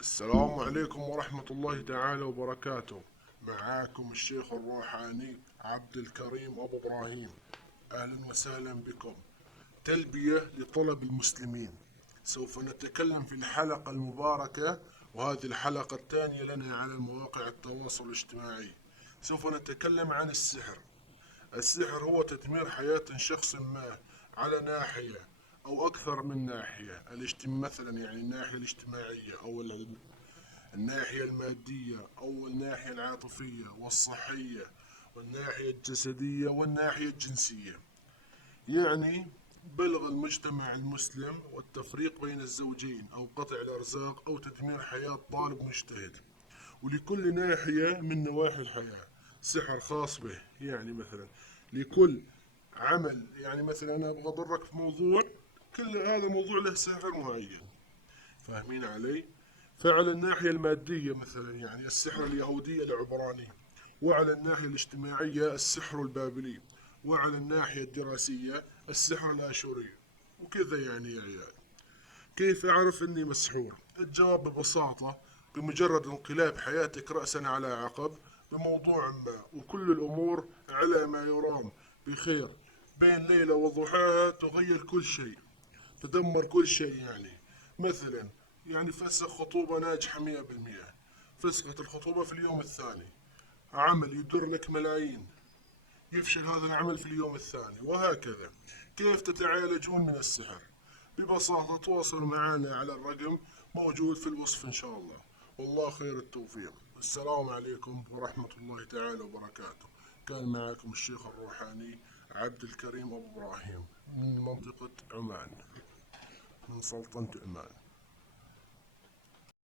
السلام عليكم ورحمة الله تعالى وبركاته. معاكم الشيخ الروحاني عبد الكريم أبو إبراهيم. أهلا وسهلا بكم. تلبية لطلب المسلمين. سوف نتكلم في الحلقة المباركة، وهذه الحلقة الثانية لنا على مواقع التواصل الاجتماعي. سوف نتكلم عن السحر. السحر هو تدمير حياة شخص ما على ناحية أو أكثر من ناحية. مثلا يعني الناحية الاجتماعية أو الناحية المادية أو الناحية العاطفية والصحية والناحية الجسدية والناحية الجنسية. يعني بلغ المجتمع المسلم والتفريق بين الزوجين أو قطع الأرزاق أو تدمير حياة طالب مجتهد. ولكل ناحية من نواحي الحياة سحر خاص به. يعني مثلا لكل عمل، يعني مثلا أنا أبغى أضرك في موضوع، كل هذا موضوع له سحر معين. فاهمين علي؟ فعلى الناحية المادية مثلا يعني السحر اليهودي العبراني، وعلى الناحية الاجتماعية السحر البابلي، وعلى الناحية الدراسية السحر الآشوري. وكذا يعني يا عيال. كيف أعرف أني مسحور؟ الجواب ببساطة، بمجرد انقلاب حياتك رأسا على عقب بموضوع ما، وكل الأمور على ما يرام بخير. بين ليلة وضحاها تغير كل شيء، تدمر كل شيء. يعني مثلا يعني فسخ خطوبة ناجحة 100%، فسخت الخطوبة في اليوم الثاني. عمل يدر لك ملايين، يفشل هذا العمل في اليوم الثاني، وهكذا. كيف تتعالجون من السحر؟ ببساطة تواصلوا معنا على الرقم موجود في الوصف إن شاء الله. والله خير التوفيق. السلام عليكم ورحمة الله تعالى وبركاته. كان معكم الشيخ الروحاني عبد الكريم أبو إبراهيم من منطقة عمان، من سلطنة عمان.